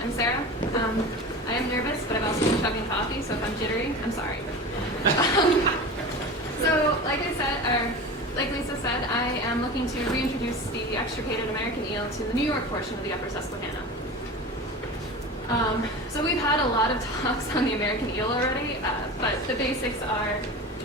I'm Sarah. I am nervous, but I've also been chugging coffee, so if I'm jittery, I'm sorry. So, like I said, or like Lisa said, I am looking to reintroduce the extricated American eel to the New York portion of the Upper Susquehanna. So we've had a lot of talks on the American eel already, but the basics are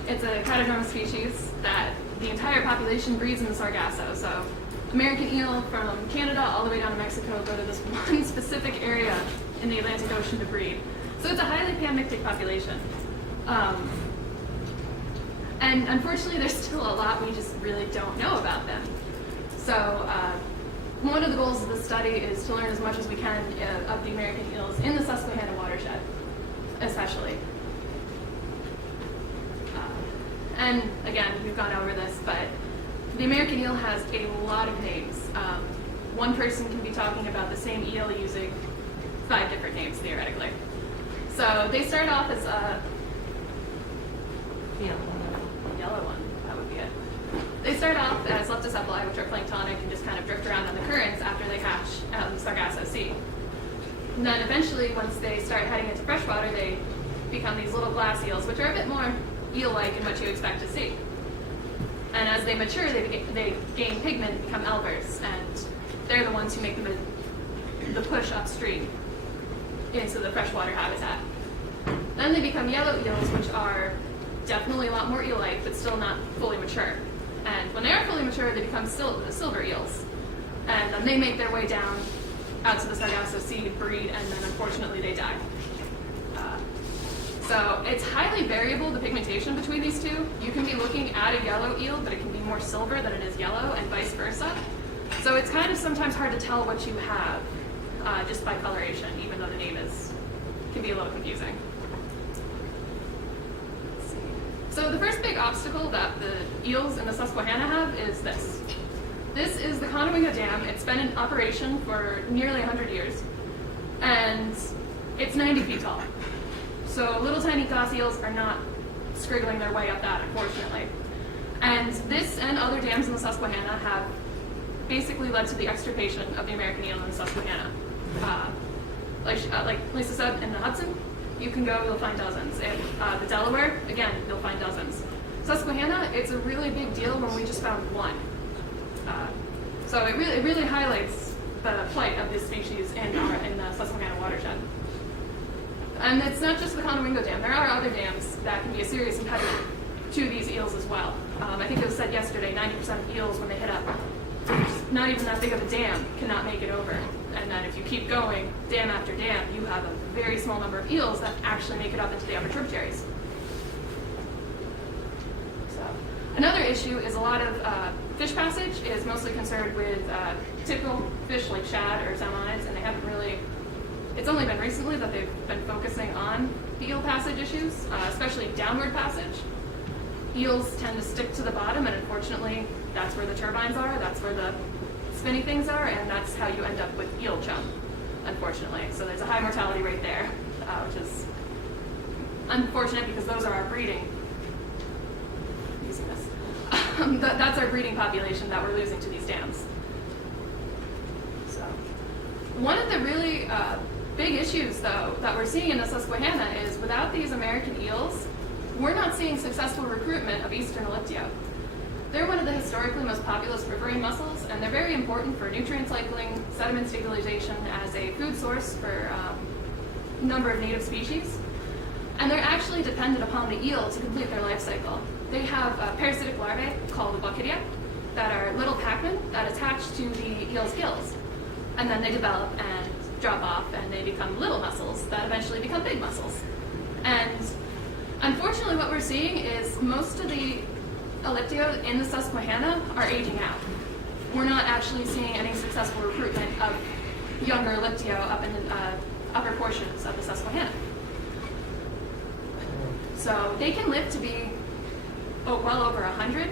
it's a catadromous species that the entire population breeds in the Sargasso. So American eel from Canada all the way down to Mexico go to this one specific area in the Atlantic Ocean to breed. So it's a highly panmictic population. And unfortunately, there's still a lot we just really don't know about them. So one of the goals of the study is to learn as much as we can of the American eels in the Susquehanna watershed, especially. And again, we've gone over this, but the American eel has a lot of names. One person can be talking about the same eel using 5 different names, theoretically. So they start off as a yellow one, that would be it. They start off as leptocephali, which are planktonic and just kind of drift around on the currents after they hatch out in the Sargasso Sea. And then eventually, once they start heading into freshwater, they become these little glass eels, which are a bit more eel-like in what you expect to see. And as they mature, they gain pigment and become elvers, and they're the ones who make the push upstream into the freshwater habitat. Then they become yellow eels, which are definitely a lot more eel-like, but still not fully mature. And when they are fully mature, they become silver eels. And then they make their way down out to the Sargasso Sea, breed, and then unfortunately they die. So it's highly variable, the pigmentation between these two. You can be looking at a yellow eel, but it can be more silver than it is yellow, and vice versa. So it's kind of sometimes hard to tell what you have just by coloration, even though the name can be a little confusing. So the first big obstacle that the eels in the Susquehanna have is this. This is the Coney Dam. It's been in operation for nearly 100 years, and it's 90 feet tall. So little tiny glass eels are not scriggling their way up that, unfortunately. And this and other dams in the Susquehanna have basically led to the extirpation of the American eel in the Susquehanna. Like Lisa said, in the Hudson, you can go, you'll find dozens. In the Delaware, again, you'll find dozens. Susquehanna, it's a really big deal when we just found one. So it really highlights the plight of this species in the Susquehanna watershed. And it's not just the Coney Dam. There are other dams that can be a serious impediment to these eels as well. I think it was said yesterday, 90% of eels, when they hit up not even that big of a dam, cannot make it over. And then if you keep going, dam after dam, you have a very small number of eels that actually make it up into the upper tributaries. So another issue is a lot of fish passage is mostly concerned with typical fish like shad or salmonids, and they haven't really. It's only been recently that they've been focusing on the eel passage issues, especially downward passage. Eels tend to stick to the bottom, and unfortunately, that's where the turbines are, that's where the spinny things are, and that's how you end up with eel chum, unfortunately. So there's a high mortality rate there, which is unfortunate because those are our breeding. Using this. That's our breeding population that we're losing to these dams. So one of the really big issues, though, that we're seeing in the Susquehanna is without these American eels, we're not seeing successful recruitment of eastern Elliptio. They're one of the historically most populous riverine mussels, and they're very important for nutrient cycling, sediment stabilization as a food source for a number of native species. And they're actually dependent upon the eel to complete their life cycle. They have parasitic larvae called Bacchidia that are little pacmen that attach to the eel's gills. And then they develop and drop off, and they become little mussels that eventually become big mussels. And unfortunately, what we're seeing is most of the Elliptio in the Susquehanna are aging out. We're not actually seeing any successful recruitment of younger Elliptio up in the upper portions of the Susquehanna. So they can live to be well over 100.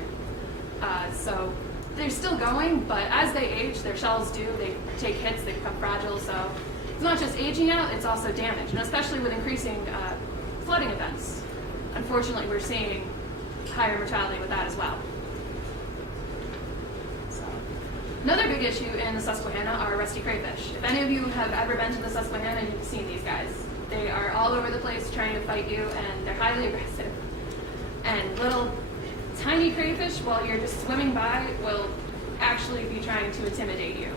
So they're still going, but as they age, their shells they take hits, they become fragile. So it's not just aging out, it's also damage, and especially with increasing flooding events. Unfortunately, we're seeing higher mortality with that as well. So Another big issue in the Susquehanna are rusty crayfish. If any of you have ever been to the Susquehanna, you've seen these guys. They are all over the place trying to fight you, and they're highly aggressive. And little tiny crayfish, while you're just swimming by, will actually be trying to intimidate you.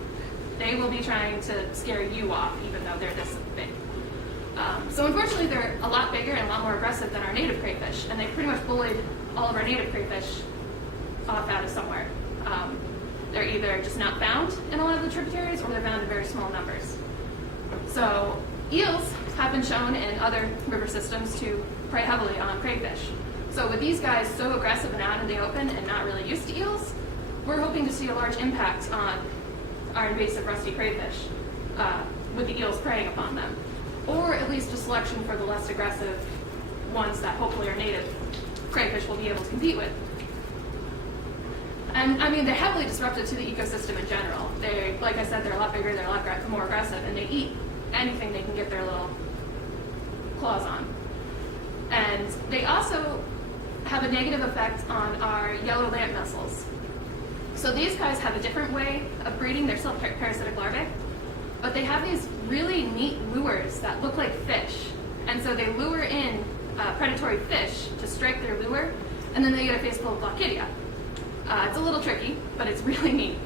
They will be trying to scare you off, even though they're this big. So unfortunately, they're a lot bigger and a lot more aggressive than our native crayfish, and they pretty much bullied all of our native crayfish off out of somewhere. They're either just not found in a lot of the tributaries, or they're found in very small numbers. So eels have been shown in other river systems to prey heavily on crayfish. So with these guys so aggressive and out in the open and not really used to eels, we're hoping to see a large impact on our invasive rusty crayfish with the eels preying upon them, or at least a selection for the less aggressive ones that hopefully our native crayfish will be able to compete with. And I mean, they're heavily disruptive to the ecosystem in general. They, like I said, they're a lot bigger, they're a lot more aggressive, and they eat anything they can get their little claws on. And they also have a negative effect on our yellow lamp mussels. So these guys have a different way of breeding. They're still parasitic larvae, but they have these really neat lures that look like fish. And so they lure in predatory fish to strike their lure, and then they get a face full of glaucidia. It's a little tricky, but it's really neat.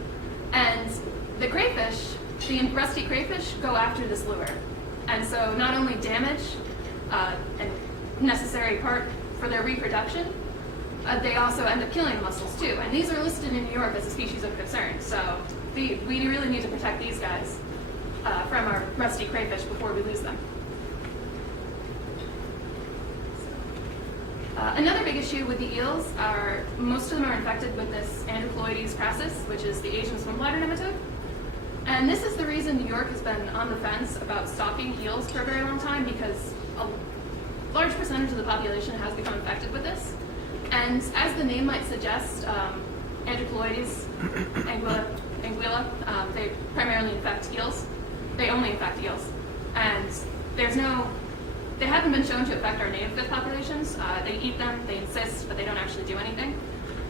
And the crayfish, the rusty crayfish, go after this lure. And so not only damage a necessary part for their reproduction, they also end up killing the mussels too. And these are listed in New York as a species of concern. So we really need to protect these guys from our rusty crayfish before we lose them. Another big issue with the eels are most of them are infected with this Androcloides crassus, which is the Asian swim bladder nematode. And this is the reason New York has been on the fence about stocking eels for a very long time, because a large percentage of the population has become infected with this. And as the name might suggest, Androcloides anguilla, they primarily infect eels. They only infect eels. And they haven't been shown to affect our native fish populations. They eat them, they insist, but they don't actually do anything.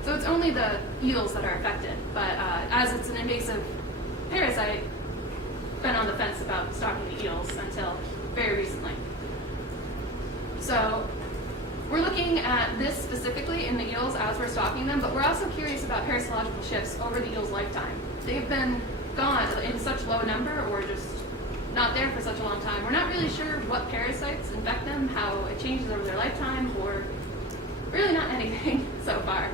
So it's only the eels that are affected. But as it's an invasive parasite, been on the fence about stocking the eels until very recently. So we're looking at this specifically in the eels as we're stocking them, but we're also curious about parasitological shifts over the eel's lifetime. They've been gone in such low number, or just not there for such a long time. We're not really sure what parasites infect them, how it changes over their lifetime, or really not anything so far.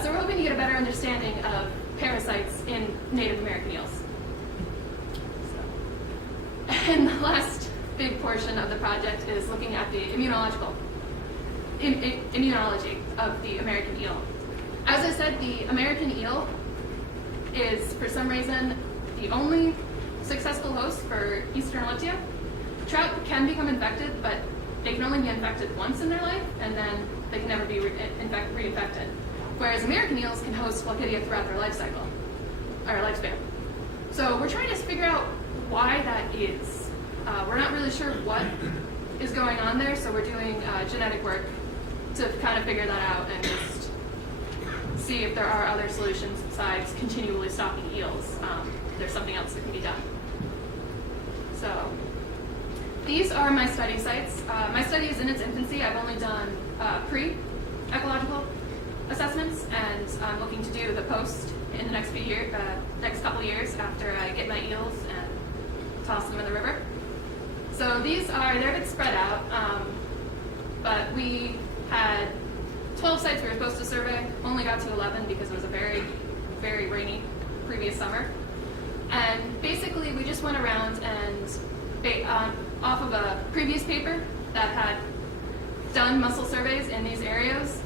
So we're hoping to get a better understanding of parasites in Native American eels. And the last big portion of the project is looking at the immunology of the American eel. As I said, the American eel is, for some reason, the only successful host for Eastern Elliptia. Trout can become infected, but they can only be infected once in their life, and then they can never be reinfected. Whereas American eels can host Glaucidia throughout their life cycle, or lifespan. So we're trying to figure out why that is. We're not really sure what is going on there, so we're doing genetic work to kind of figure that out and just see if there are other solutions besides continually stocking eels. There's something else that can be done. So these are my study sites. My study is in its infancy. I've only done pre-ecological assessments, and I'm looking to do the post in the next couple years after I get my eels and toss them in the river. So they're a bit spread out, but we had 12 sites we were supposed to survey, only got to 11 because it was a very, very rainy previous summer. And basically we just went around and off of a previous paper that had done mussel surveys in these areas,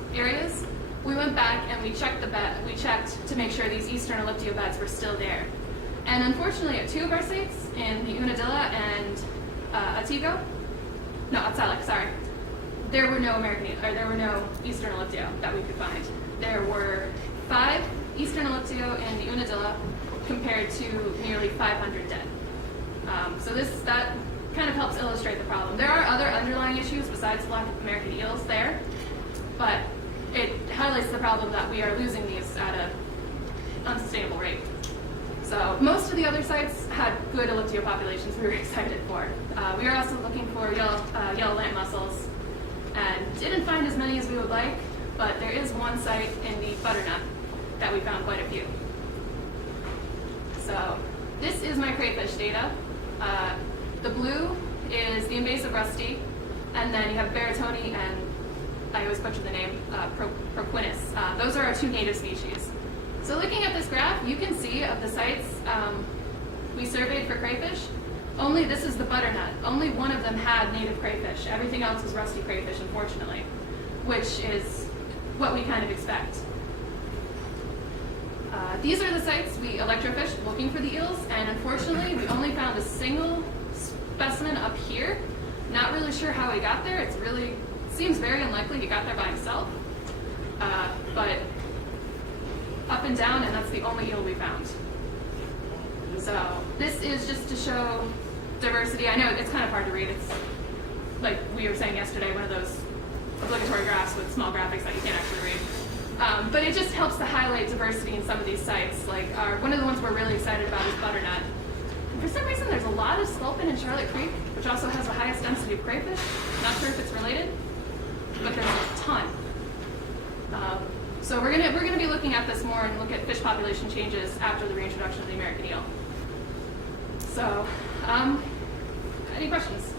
we went back and we checked to make sure these eastern elliptio beds were still there. And unfortunately at two of our sites, in the Unadilla and Atsalic, sorry, there were no eastern elliptio that we could find. There were 5 eastern elliptio in the Unadilla compared to nearly 500 dead. So that kind of helps illustrate the problem. There are other underlying issues besides the lack of American eels there, but it highlights the problem that we are losing these at an unsustainable rate. So most of the other sites had good elliptio populations we were excited for. We were also looking for yellow lamp mussels and didn't find as many as we would like, but there is one site in the butternut that we found quite a few. So this is my crayfish data. The blue is the invasive rusty, and then you have baritone and, I always butcher the name, Proquinus. Those are our two native species. So looking at this graph, you can see of the sites we surveyed for crayfish, only this is the butternut. Only one of them had native crayfish. Everything else is rusty crayfish, unfortunately, which is what we kind of expect. These are the sites we electrofished looking for the eels, and unfortunately we only found a single specimen up here. Not really sure how he got there. Seems very unlikely he got there by himself. But up and down, and that's the only eel we found. So this is just to show diversity. I know it's kind of hard to read. It's like we were saying yesterday, one of those obligatory graphs with small graphics that you can't actually read. But it just helps to highlight diversity in some of these sites. Like one of the ones we're really excited about is butternut. And for some reason, there's a lot of sculpin in Charlotte Creek, which also has the highest density of crayfish. Not sure if it's related, but there's a ton. So we're gonna be looking at this more and look at fish population changes after the reintroduction of the American eel. So, any questions?